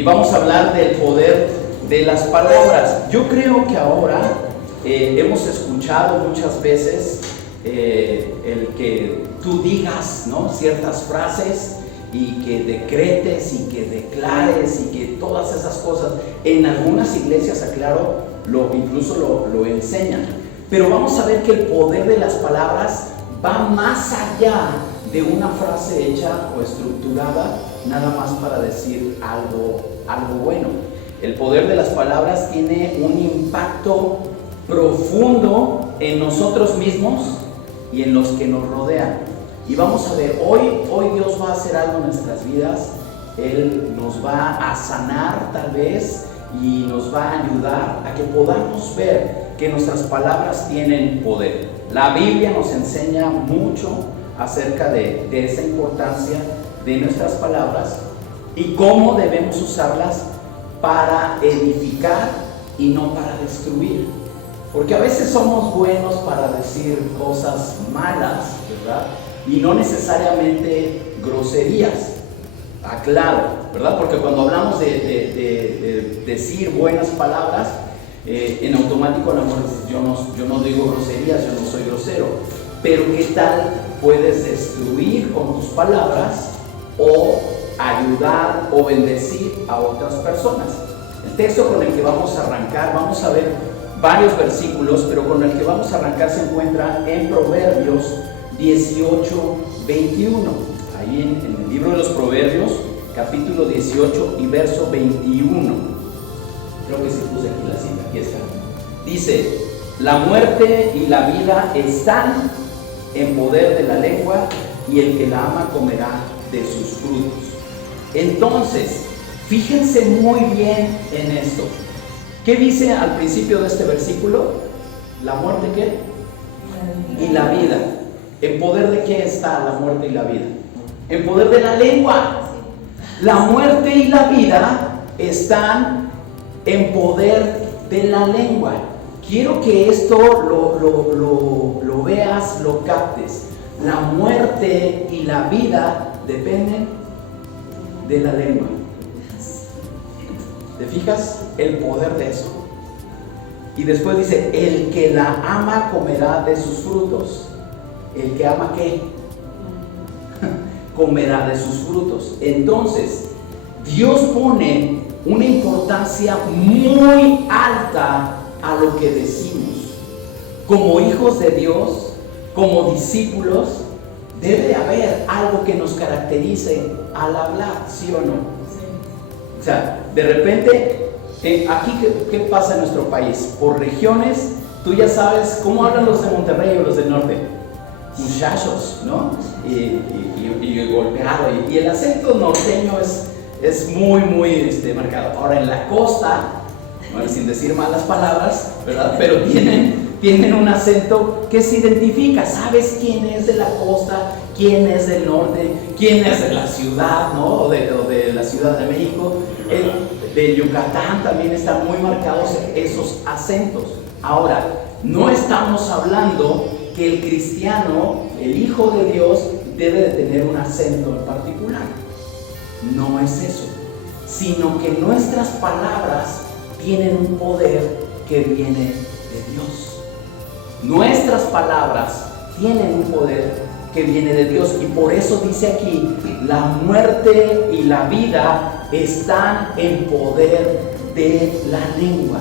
y vamos a hablar del poder de las palabras. Yo creo que ahora hemos escuchado muchas veces el que tú digas, ¿no?, ciertas frases y que decretes y que declares y que todas esas cosas. En algunas iglesias, aclaro, incluso lo enseñan. Pero vamos a ver que el poder de las palabras va más allá de una frase hecha o estructurada nada más para decir algo bueno. El poder de las palabras tiene un impacto profundo en nosotros mismos y en los que nos rodean. Y vamos a ver, hoy Dios va a hacer algo en nuestras vidas. Él nos va a sanar tal vez y nos va a ayudar a que podamos ver que nuestras palabras tienen poder. La Biblia nos enseña mucho acerca de esa importancia de nuestras palabras y cómo debemos usarlas para edificar y no para destruir. Porque a veces somos buenos para decir cosas malas, ¿verdad? Y no necesariamente groserías. Aclaro, ¿verdad? Porque cuando hablamos de decir buenas palabras, en automático la mujer dice, yo no digo groserías, yo no soy grosero. Pero ¿qué tal puedes destruir con tus palabras o ayudar o bendecir a otras personas? El texto con el que vamos a arrancar, vamos a ver varios versículos, pero con el que vamos a arrancar se encuentra en Proverbios 18, 21. Ahí en el libro de los Proverbios, capítulo 18 y verso 21. Creo que se puse aquí la cita, aquí está. Dice, la muerte y la vida están en poder de la lengua, y el que la ama comerá de sus frutos. Entonces, fíjense muy bien en esto. ¿Qué dice al principio de este versículo? ¿La muerte qué? Y la vida. ¿En poder de qué está la muerte y la vida? En poder de la lengua. La muerte y la vida están en poder de la lengua. Quiero que esto lo veas, lo captes. La muerte y la vida dependen de la lengua. ¿Te fijas el poder de eso? Y después dice, el que la ama comerá de sus frutos. ¿El que ama qué? Comerá de sus frutos. Entonces, Dios pone una importancia muy alta a lo que decimos. Como hijos de Dios, como discípulos, debe haber algo que nos caracterice al hablar, ¿sí o no? O sea, de repente, aquí, ¿qué pasa en nuestro país? Por regiones, tú ya sabes cómo hablan los de Monterrey o los del norte. Muchachos, ¿no? Y golpeado. Y el acento norteño es muy marcado. Ahora, en la costa, bueno, sin decir malas palabras, ¿verdad? Pero tienen un acento que se identifica. ¿Sabes quién es de la costa? ¿Quién es del norte? ¿Quién es de la ciudad, ¿no? O de la Ciudad de México. De Yucatán también están muy marcados esos acentos. Ahora, no estamos hablando que el cristiano, el hijo de Dios, debe de tener un acento en particular. No es eso, sino que nuestras palabras tienen un poder que viene de Dios. Nuestras palabras tienen un poder que viene de Dios, y por eso dice aquí, la muerte y la vida están en poder de la lengua.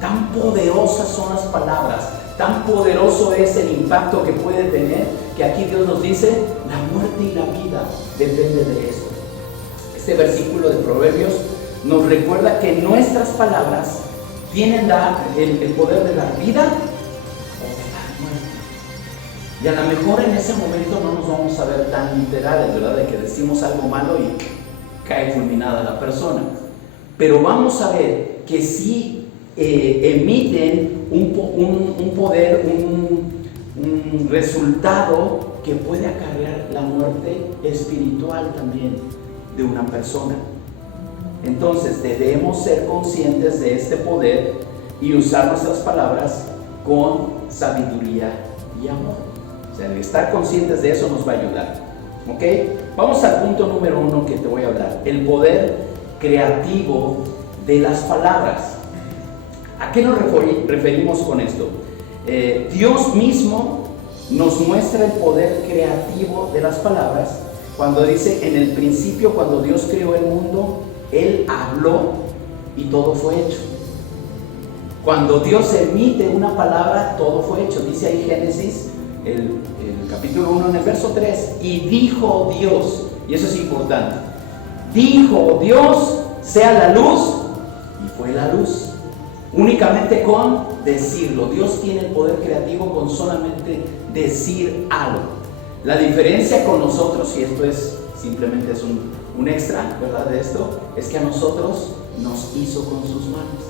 Tan poderosas son las palabras, tan poderoso es el impacto que puede tener, que aquí Dios nos dice, la muerte y la vida depende de esto. Este versículo de Proverbios nos recuerda que nuestras palabras tienen el poder de dar vida o de dar muerte. Y a lo mejor en ese momento no nos vamos a ver tan literales, ¿verdad? De que decimos algo malo y cae fulminada la persona. Pero vamos a ver que sí emiten un poder, un resultado que puede acarrear la muerte espiritual también de una persona. Entonces debemos ser conscientes de este poder y usar nuestras palabras con sabiduría y amor. O sea, el estar conscientes de eso nos va a ayudar. ¿Ok? Vamos al punto número 1 que te voy a hablar. El poder creativo de las palabras. ¿A qué nos referimos con esto? Dios mismo nos muestra el poder creativo de las palabras cuando dice: en el principio, cuando Dios creó el mundo, Él habló y todo fue hecho. Cuando Dios emite una palabra, todo fue hecho. Dice ahí Génesis, el capítulo 1, en el verso 3, y dijo Dios, y eso es importante, dijo Dios, sea la luz, y fue la luz. Únicamente con decirlo. Dios tiene el poder creativo con solamente decir algo. La diferencia con nosotros, y esto es simplemente es un extra, ¿verdad? De esto, es que a nosotros nos hizo con sus manos.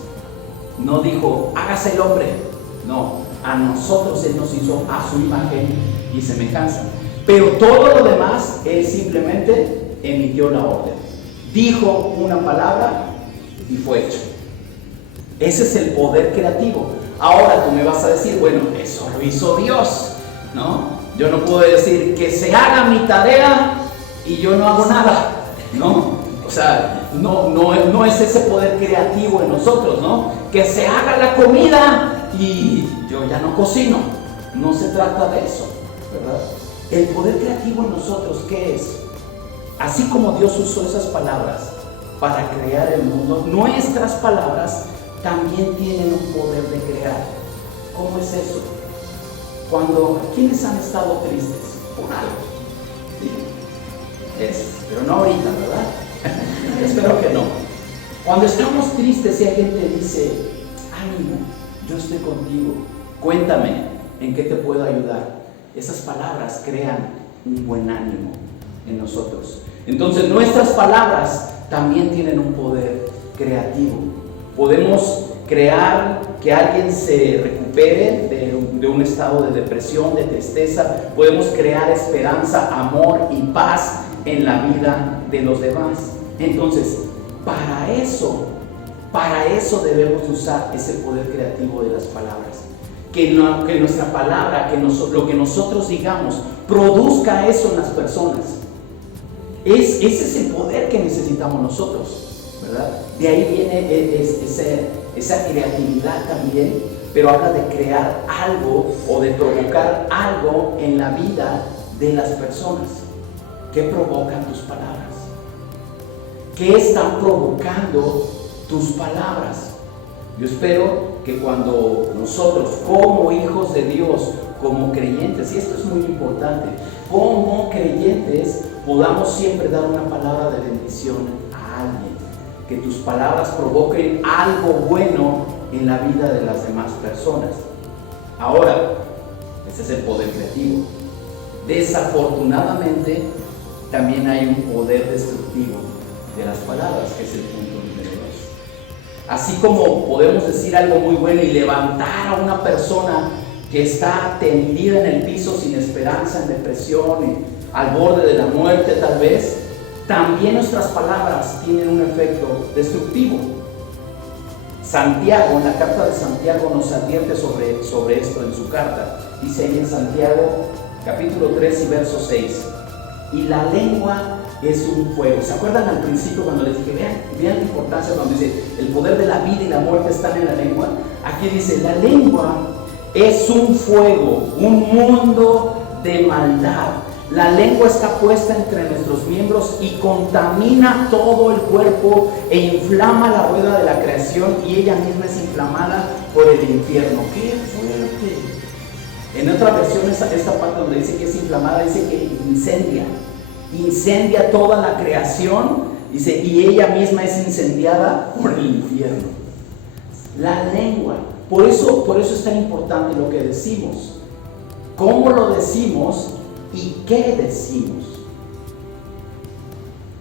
No dijo, hágase el hombre. No, a nosotros Él nos hizo a su imagen y semejanza. Pero todo lo demás, Él simplemente emitió la orden. Dijo una palabra y fue hecho. Ese es el poder creativo. Ahora tú me vas a decir, bueno, eso lo hizo Dios, ¿no? Yo no puedo decir que se haga mi tarea y yo no hago nada, ¿no? O sea, no es ese poder creativo en nosotros, ¿no? Que se haga la comida y yo ya no cocino. No se trata de eso, ¿verdad? El poder creativo en nosotros, ¿qué es? Así como Dios usó esas palabras para crear el mundo, nuestras palabras también tienen un poder de crear. ¿Cómo es eso? ¿Quiénes han estado tristes por algo? ¿Sí? Pero no ahorita, ¿verdad? Espero que no. Cuando estamos tristes y alguien te dice, ánimo, yo estoy contigo, cuéntame, ¿en qué te puedo ayudar? Esas palabras crean un buen ánimo en nosotros. Entonces nuestras palabras también tienen un poder creativo. Podemos crear que alguien se recupere de un estado de depresión, de tristeza. Podemos crear esperanza, amor y paz en la vida de los demás. Entonces, para eso debemos usar ese poder creativo de las palabras. Que nuestra palabra, lo que nosotros digamos, produzca eso en las personas. Ese es el poder que necesitamos nosotros, ¿verdad? De ahí viene esa creatividad también, pero habla de crear algo o de provocar algo en la vida de las personas. ¿Qué provocan tus palabras? ¿Qué están provocando tus palabras? Yo espero que cuando nosotros, como hijos de Dios, como creyentes, y esto es muy importante, como creyentes podamos siempre dar una palabra de bendición a alguien, que tus palabras provoquen algo bueno en la vida de las demás personas. Ahora, ese es el poder creativo. Desafortunadamente, también hay un poder destructivo de las palabras, que es el punto número 2. Así como podemos decir algo muy bueno y levantar a una persona que está tendida en el piso sin esperanza, en depresión, al borde de la muerte tal vez, también nuestras palabras tienen un efecto destructivo. Santiago, en la carta de Santiago, nos advierte sobre esto en su carta. Dice ahí en Santiago, capítulo 3 y verso 6, y la lengua es un fuego. ¿Se acuerdan al principio cuando les dije, vean la importancia cuando dice, el poder de la vida y la muerte están en la lengua? Aquí dice, la lengua es un fuego, un mundo de maldad. La lengua está puesta entre nuestros miembros y contamina todo el cuerpo e inflama la rueda de la creación, y ella misma es inflamada por el infierno. ¡Qué fuerte! En otra versión, esta parte donde dice que es inflamada, dice que incendia toda la creación, dice, y ella misma es incendiada por el infierno. La lengua. Por eso es tan importante lo que decimos. ¿Cómo lo decimos? ¿Y qué decimos?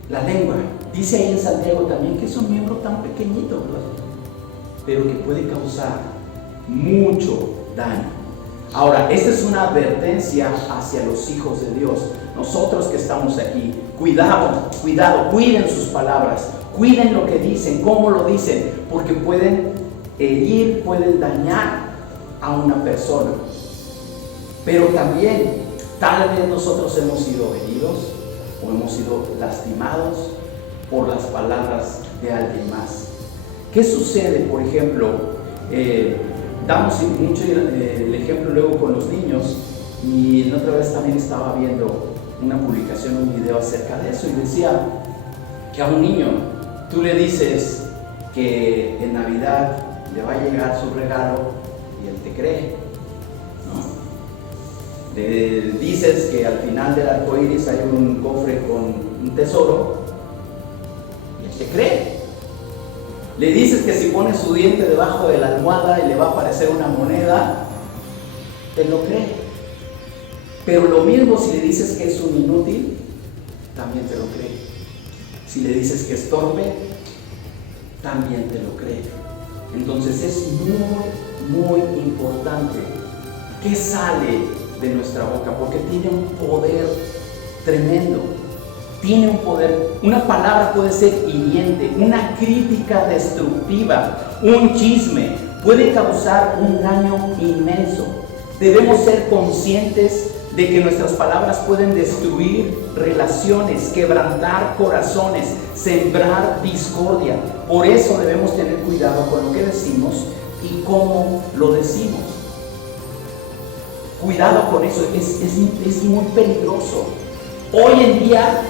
La lengua. Dice ahí en Santiago también que es un miembro tan pequeñito, ¿verdad? Pero que puede causar mucho daño. Ahora, esta es una advertencia hacia los hijos de Dios. Nosotros que estamos aquí, cuidado, cuiden sus palabras, cuiden lo que dicen, cómo lo dicen, porque pueden herir, pueden dañar a una persona. Pero también, tal vez nosotros hemos sido heridos o hemos sido lastimados por las palabras de alguien más. ¿Qué sucede, por ejemplo? Damos mucho el ejemplo luego con los niños, y la otra vez también estaba viendo una publicación, un video acerca de eso, y decía que a un niño tú le dices que en Navidad le va a llegar su regalo y él te cree, ¿no? Le dices que al final del arco iris hay un cofre con un tesoro y él te cree. Le dices que si pone su diente debajo de la almohada y le va a aparecer una moneda, él lo cree. Pero lo mismo si le dices que es un inútil, también te lo cree. Si le dices que es torpe, también te lo cree. Entonces es muy importante qué sale de nuestra boca, porque tiene un poder tremendo. Tiene un poder. Una palabra puede ser hiriente, una crítica destructiva, un chisme, puede causar un daño inmenso. Debemos ser conscientes de que nuestras palabras pueden destruir relaciones, quebrantar corazones, sembrar discordia. Por eso debemos tener cuidado con lo que decimos y cómo lo decimos. Cuidado con eso, es muy peligroso. Hoy en día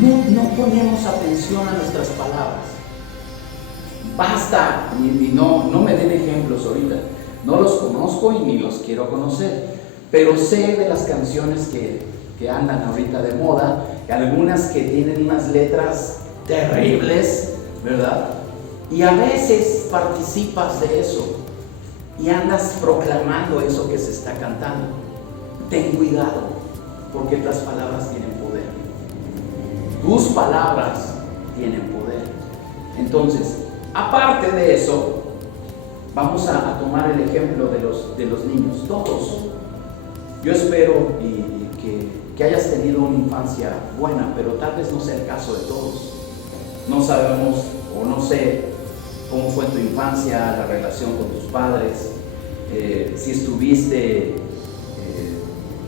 no ponemos atención a nuestras palabras. Basta, y no me den ejemplos ahorita, no los conozco y ni los quiero conocer, pero sé de las canciones que andan ahorita de moda, algunas que tienen unas letras terribles, ¿verdad? Y a veces participas de eso y andas proclamando eso que se está cantando. Ten cuidado, porque las palabras tienen poder. Tus palabras tienen poder. Entonces, aparte de eso, vamos a tomar el ejemplo de los niños, todos. Yo espero que hayas tenido una infancia buena, pero tal vez no sea el caso de todos. No sabemos o no sé cómo fue tu infancia, la relación con tus padres, si estuviste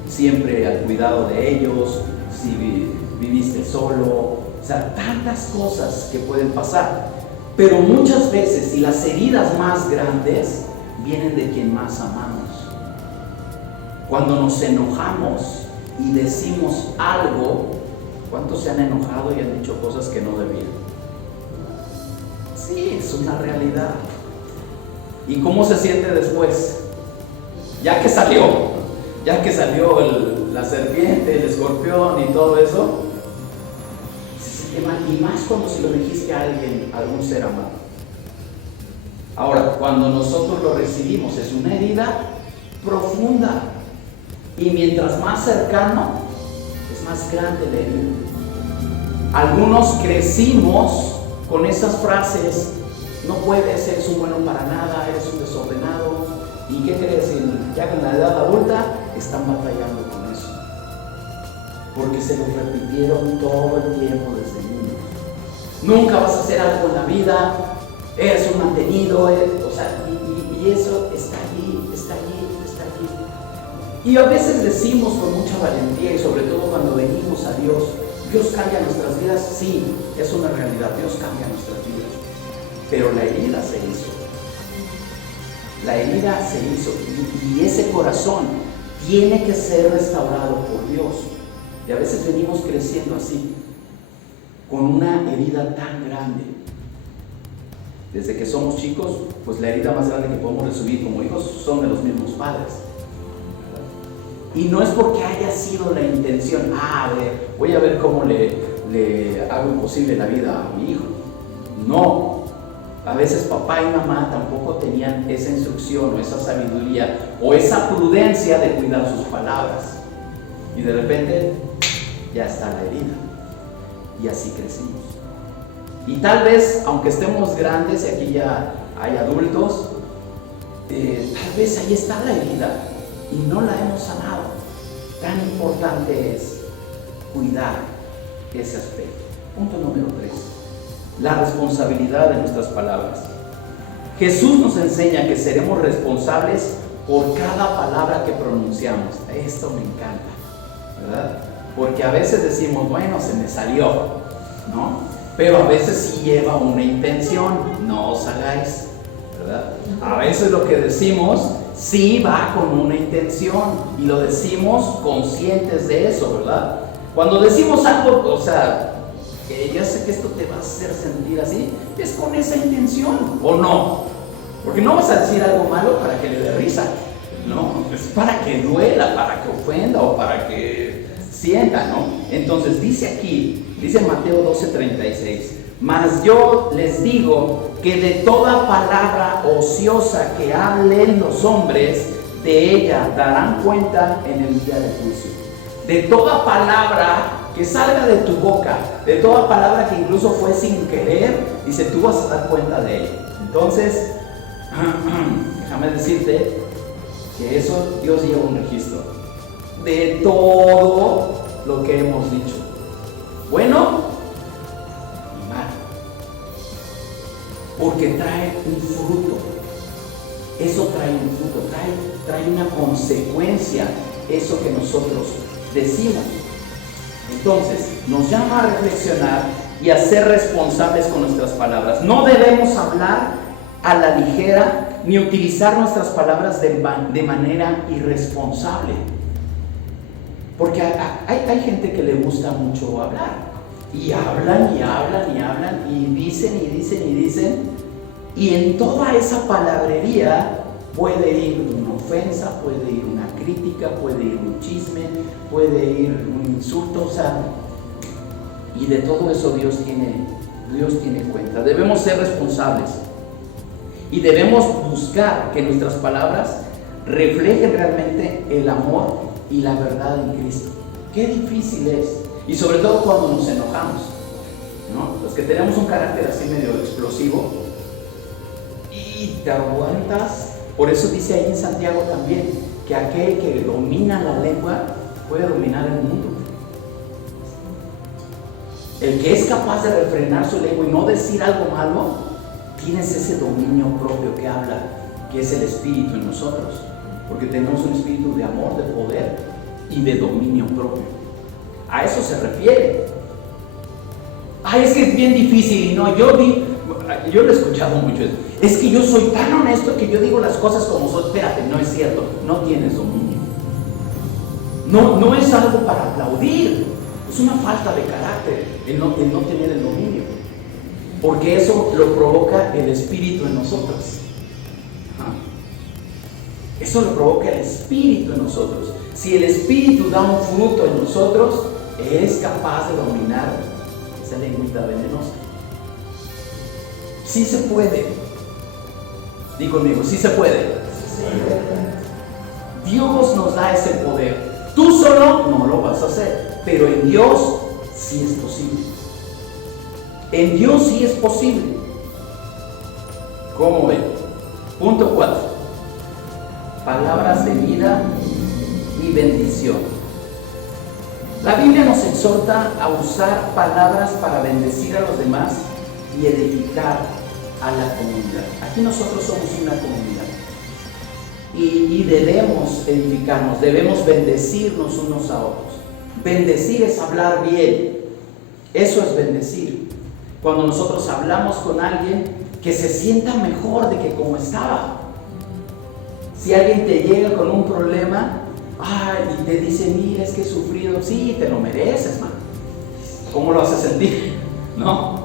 siempre al cuidado de ellos, si viviste solo, o sea, tantas cosas que pueden pasar. Pero muchas veces, y las heridas más grandes vienen de quien más amamos. Cuando nos enojamos y decimos algo, ¿cuántos se han enojado y han dicho cosas que no debían? Sí, es una realidad. ¿Y cómo se siente después? Ya que salió la serpiente, el escorpión y todo eso, se siente mal, y más cuando se lo dijiste a alguien, a algún ser amado. Ahora, cuando nosotros lo recibimos, es una herida profunda, y mientras más cercano, es más grande la herida. Algunos crecimos con esas frases: no puedes, eres un bueno para nada, eres un desordenado. ¿Y qué crees? Ya con la edad adulta están batallando con eso, porque se lo repitieron todo el tiempo desde niños. Nunca vas a hacer algo en la vida, eres un mantenido, y eso está allí. Y a veces decimos con mucha valentía, y sobre todo cuando venimos a Dios, Dios cambia nuestras vidas. Sí, es una realidad, Dios cambia nuestras vidas, pero la herida se hizo. Y ese corazón tiene que ser restaurado por Dios. Y a veces venimos creciendo así, con una herida tan grande. Desde que somos chicos, pues la herida más grande que podemos recibir como hijos son de los mismos padres. Y no es porque haya sido la intención, voy a ver cómo le hago imposible la vida a mi hijo. No. A veces papá y mamá tampoco tenían esa instrucción o esa sabiduría o esa prudencia de cuidar sus palabras. Y de repente ya está la herida. Y así crecimos. Y tal vez, aunque estemos grandes y aquí ya hay adultos, tal vez ahí está la herida y no la hemos sanado. Tan importante es cuidar ese aspecto. Punto número 3. La responsabilidad de nuestras palabras. Jesús nos enseña que seremos responsables por cada palabra que pronunciamos. Esto me encanta, ¿verdad? Porque a veces decimos, bueno, se me salió, ¿no? pero a veces sí lleva una intención. No os hagáis, ¿verdad? A veces lo que decimos sí va con una intención y lo decimos conscientes de eso, ¿verdad? Cuando decimos algo, o sea, ya sé que esto te va a hacer sentir así, es con esa intención, ¿o no? Porque no vas a decir algo malo para que le dé risa, no, es para que duela, para que ofenda o para que sienta, ¿no? Entonces dice aquí, dice Mateo 12:36, mas yo les digo que de toda palabra ociosa que hablen los hombres, de ella darán cuenta en el día del juicio. De toda palabra que salga de tu boca, de toda palabra que incluso fue sin querer, dice, tú vas a dar cuenta de ella. Entonces, déjame decirte que eso Dios lleva un registro de todo lo que hemos dicho, bueno y malo, porque trae un fruto. Eso trae un fruto, trae una consecuencia, eso que nosotros decimos. Entonces, nos llama a reflexionar y a ser responsables con nuestras palabras. No debemos hablar a la ligera ni utilizar nuestras palabras de manera irresponsable. Porque hay gente que le gusta mucho hablar. Y hablan y hablan y hablan y dicen y dicen y dicen. Y en toda esa palabrería puede ir una ofensa, puede ir una crítica, puede ir un chisme, puede ir un insulto, o sea, y de todo eso Dios tiene cuenta. Debemos ser responsables y debemos buscar que nuestras palabras reflejen realmente el amor y la verdad en Cristo. Qué difícil es, y sobre todo cuando nos enojamos, ¿no? Los que tenemos un carácter así medio explosivo y te aguantas. Por eso dice ahí en Santiago también que aquel que domina la lengua puede dominar el mundo. El que es capaz de refrenar su lengua y no decir algo malo, tienes ese dominio propio que habla, que es el Espíritu en nosotros, porque tenemos un espíritu de amor, de poder y de dominio propio. A eso se refiere. Ay, es que es bien difícil. Y no, yo lo he escuchado mucho. Es que yo soy tan honesto que yo digo las cosas como son. Espérate, no es cierto, no tienes dominio. No es algo para aplaudir, es una falta de carácter el no tener el dominio, porque eso lo provoca el Espíritu en nosotros. Eso lo provoca el Espíritu en nosotros. Si el Espíritu da un fruto en nosotros, es capaz de dominar esa lengüita venenosa. Sí se puede. Di conmigo, sí se puede. Dios nos da ese poder. Tú solo no lo vas a hacer, pero en Dios sí es posible. En Dios sí es posible. ¿Cómo ven? Punto 4. Palabras de vida y bendición. La Biblia nos exhorta a usar palabras para bendecir a los demás y edificar a la comunidad. Aquí nosotros somos una comunidad y debemos edificarnos, debemos bendecirnos unos a otros. Bendecir es hablar bien, eso es bendecir. Cuando nosotros hablamos con alguien, que se sienta mejor de que como estaba. Si alguien te llega con un problema, y te dice, mira, es que he sufrido, sí, te lo mereces, man. ¿Cómo lo haces sentir? ¿No?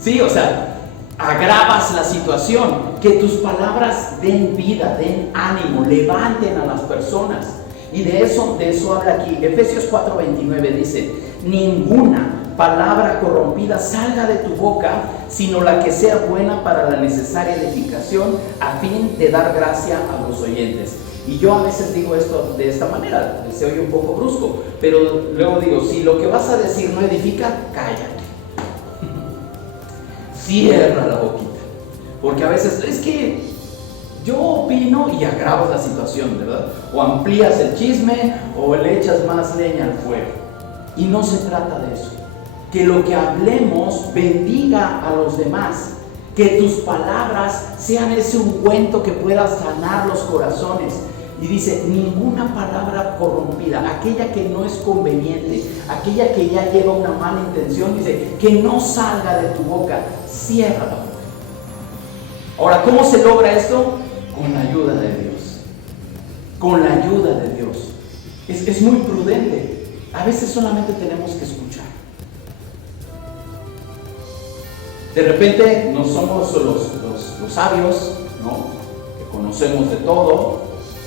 Sí, o sea, agravas la situación. Que tus palabras den vida, den ánimo, levanten a las personas. Y de eso habla aquí. Efesios 4:29 dice, ninguna palabra corrompida salga de tu boca, sino la que sea buena para la necesaria edificación, a fin de dar gracia a los oyentes. Y yo a veces digo esto de esta manera, se oye un poco brusco, pero luego digo, si lo que vas a decir no edifica, cállate. Cierra la boquita. Porque a veces es que yo opino y agravas la situación, ¿verdad? O amplías el chisme o le echas más leña al fuego. Y no se trata de eso. Que lo que hablemos bendiga a los demás. Que tus palabras sean ese ungüento que pueda sanar los corazones. Y dice, ninguna palabra corrompida, aquella que no es conveniente, aquella que ya lleva una mala intención, dice, que no salga de tu boca, cierra la boca. Ahora, ¿cómo se logra esto? Con la ayuda de Dios. Con la ayuda de Dios. Es muy prudente. A veces solamente tenemos que escuchar. De repente no somos los sabios, ¿no? Que conocemos de todo.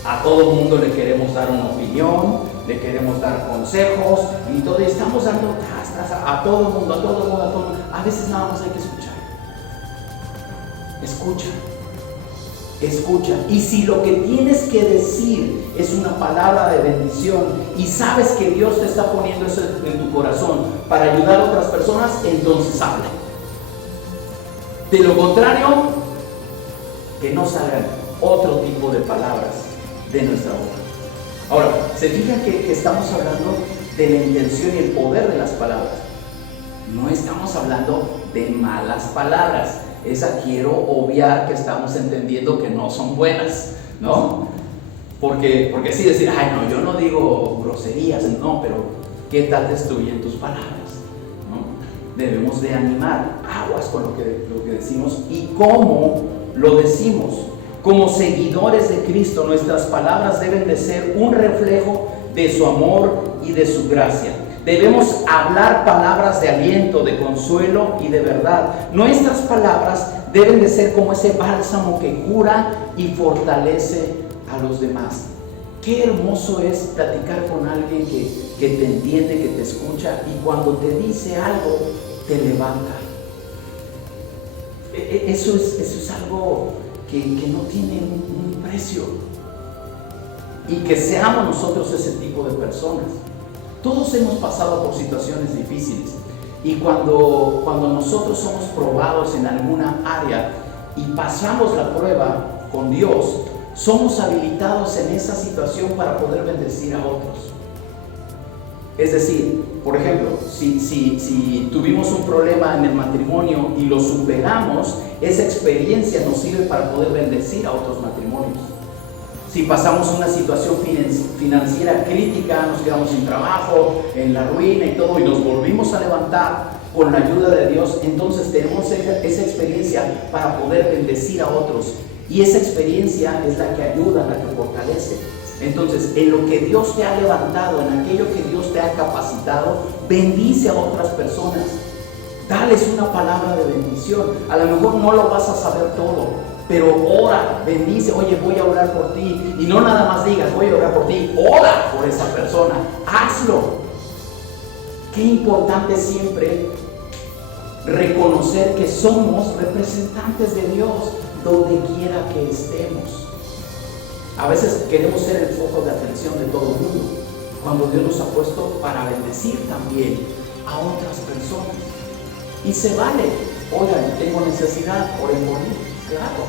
A todo mundo le queremos dar una opinión, le queremos dar consejos y todo. Y estamos dando a todo mundo, a todo mundo, a todo mundo. A veces nada más hay que escuchar. Escucha. Escucha. Y si lo que tienes que decir es una palabra de bendición y sabes que Dios te está poniendo eso en tu corazón para ayudar a otras personas, entonces habla. De lo contrario, que no salgan otro tipo de palabras de nuestra boca. Ahora, se fijan que estamos hablando de la intención y el poder de las palabras. No estamos hablando de malas palabras. Esa quiero obviar, que estamos entendiendo que no son buenas, ¿no? Porque sí decir, ay no, yo no digo groserías, no, pero ¿qué tal destruyen tus palabras? ¿No? Debemos de animar, aguas con lo que decimos y cómo lo decimos. Como seguidores de Cristo, nuestras palabras deben de ser un reflejo de su amor y de su gracia. Debemos hablar palabras de aliento, de consuelo y de verdad. Nuestras palabras deben de ser como ese bálsamo que cura y fortalece a los demás. Qué hermoso es platicar con alguien que te entiende, que te escucha y cuando te dice algo, te levanta. Eso es algo que no tiene un precio. Y que seamos nosotros ese tipo de personas. Todos hemos pasado por situaciones difíciles y cuando nosotros somos probados en alguna área y pasamos la prueba con Dios, somos habilitados en esa situación para poder bendecir a otros. Es decir, por ejemplo, si tuvimos un problema en el matrimonio y lo superamos, esa experiencia nos sirve para poder bendecir a otros matrimonios. Si pasamos una situación financiera crítica, nos quedamos sin trabajo, en la ruina y todo, y nos volvimos a levantar con la ayuda de Dios, entonces tenemos esa experiencia para poder bendecir a otros. Y esa experiencia es la que ayuda, la que fortalece. Entonces, en lo que Dios te ha levantado, en aquello que Dios te ha capacitado, bendice a otras personas. Dales una palabra de bendición. A lo mejor no lo vas a saber todo, pero ora, bendice, oye, voy a orar por ti. Y no nada más digas, voy a orar por ti, ora por esa persona, hazlo. Qué importante siempre reconocer que somos representantes de Dios donde quiera que estemos. A veces queremos ser el foco de atención de todo el mundo, cuando Dios nos ha puesto para bendecir también a otras personas. Y se vale, oigan, tengo necesidad, oren por mí. Claro,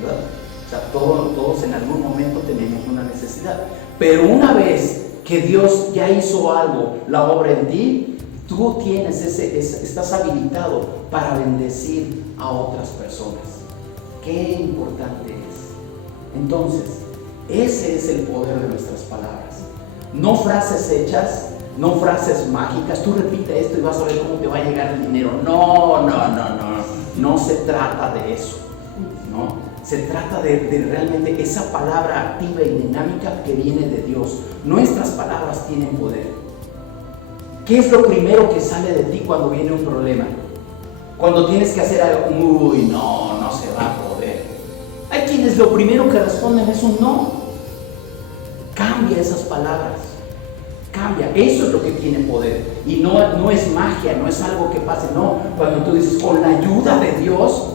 ¿verdad? O sea, todos en algún momento tenemos una necesidad. Pero una vez que Dios ya hizo algo, la obra en ti, tú tienes estás habilitado para bendecir a otras personas. Qué importante es. Entonces, ese es el poder de nuestras palabras. No frases hechas, no frases mágicas. Tú repite esto y vas a ver cómo te va a llegar el dinero. No se trata de eso. ¿No? Se trata de realmente esa palabra activa y dinámica que viene de Dios. Nuestras palabras tienen poder. ¿Qué es lo primero que sale de ti cuando viene un problema? Cuando tienes que hacer algo, no se va a poder. Hay quienes lo primero que responden es un no. Cambia esas palabras. Cambia. Eso es lo que tiene poder. Y no es magia, no es algo que pase. No, cuando tú dices, con la ayuda de Dios,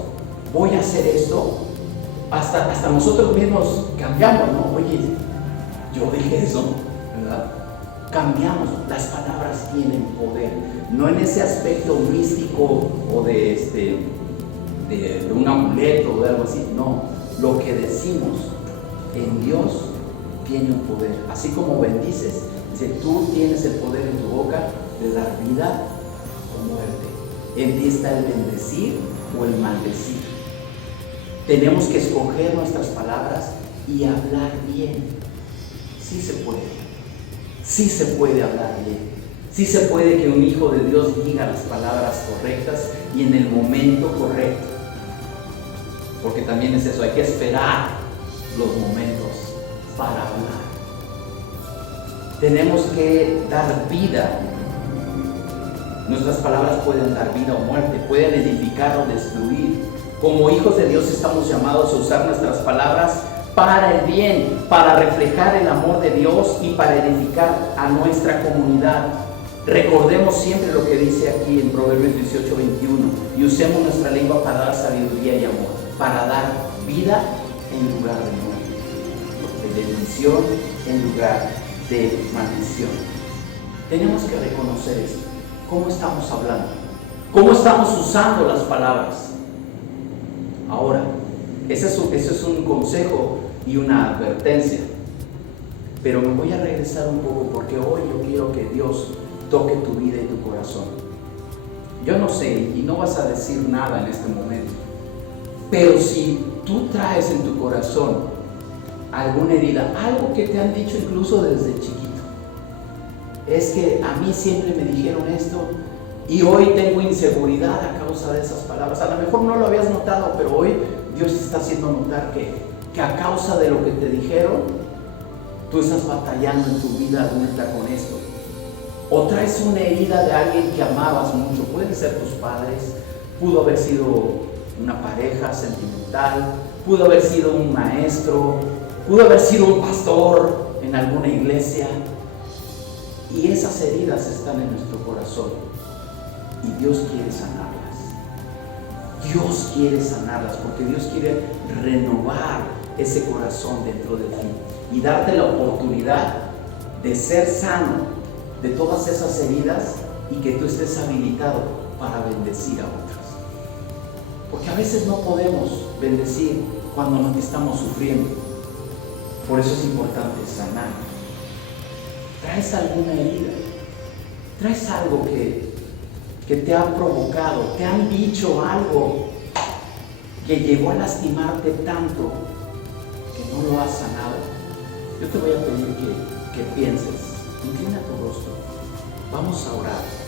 voy a hacer esto, hasta nosotros mismos cambiamos, ¿no? Oye, yo dije eso, ¿verdad? Cambiamos, las palabras tienen poder, no en ese aspecto místico o de un amuleto o de algo así, no, lo que decimos en Dios tiene un poder, así como bendices, dice, tú tienes el poder en tu boca de dar vida o muerte, en ti está el bendecir o el maldecir. Tenemos que escoger nuestras palabras y hablar bien. Sí se puede. Sí se puede hablar bien. Sí se puede que un hijo de Dios diga las palabras correctas y en el momento correcto. Porque también es eso, hay que esperar los momentos para hablar. Tenemos que dar vida. Nuestras palabras pueden dar vida o muerte, pueden edificar o destruir. Como hijos de Dios estamos llamados a usar nuestras palabras para el bien, para reflejar el amor de Dios y para edificar a nuestra comunidad. Recordemos siempre lo que dice aquí en Proverbios 18:21 y usemos nuestra lengua para dar sabiduría y amor, para dar vida en lugar de muerte, de bendición en lugar de maldición. Tenemos que reconocer esto. ¿Cómo estamos hablando? ¿Cómo estamos usando las palabras? Ahora, ese es un consejo y una advertencia. Pero me voy a regresar un poco porque hoy yo quiero que Dios toque tu vida y tu corazón. Yo no sé y no vas a decir nada en este momento, pero si tú traes en tu corazón alguna herida, algo que te han dicho incluso desde chiquito, es que a mí siempre me dijeron esto y hoy tengo inseguridad a causa de esas palabras. A lo mejor no lo habías notado, pero hoy Dios te está haciendo notar que a causa de lo que te dijeron, tú estás batallando en tu vida adulta con esto. O traes una herida de alguien que amabas mucho, pueden ser tus padres, pudo haber sido una pareja sentimental, pudo haber sido un maestro, pudo haber sido un pastor en alguna iglesia. Y esas heridas están en nuestro corazón y Dios quiere sanarlas. Dios quiere sanarlas porque Dios quiere renovar ese corazón dentro de ti y darte la oportunidad de ser sano de todas esas heridas y que tú estés habilitado para bendecir a otros. Porque a veces no podemos bendecir cuando nos estamos sufriendo. Por eso es importante sanar. ¿Traes alguna herida? ¿Traes algo que te ha provocado? ¿Te han dicho algo que llegó a lastimarte tanto que no lo has sanado? Yo te voy a pedir que pienses. Inclina tu rostro. Vamos a orar.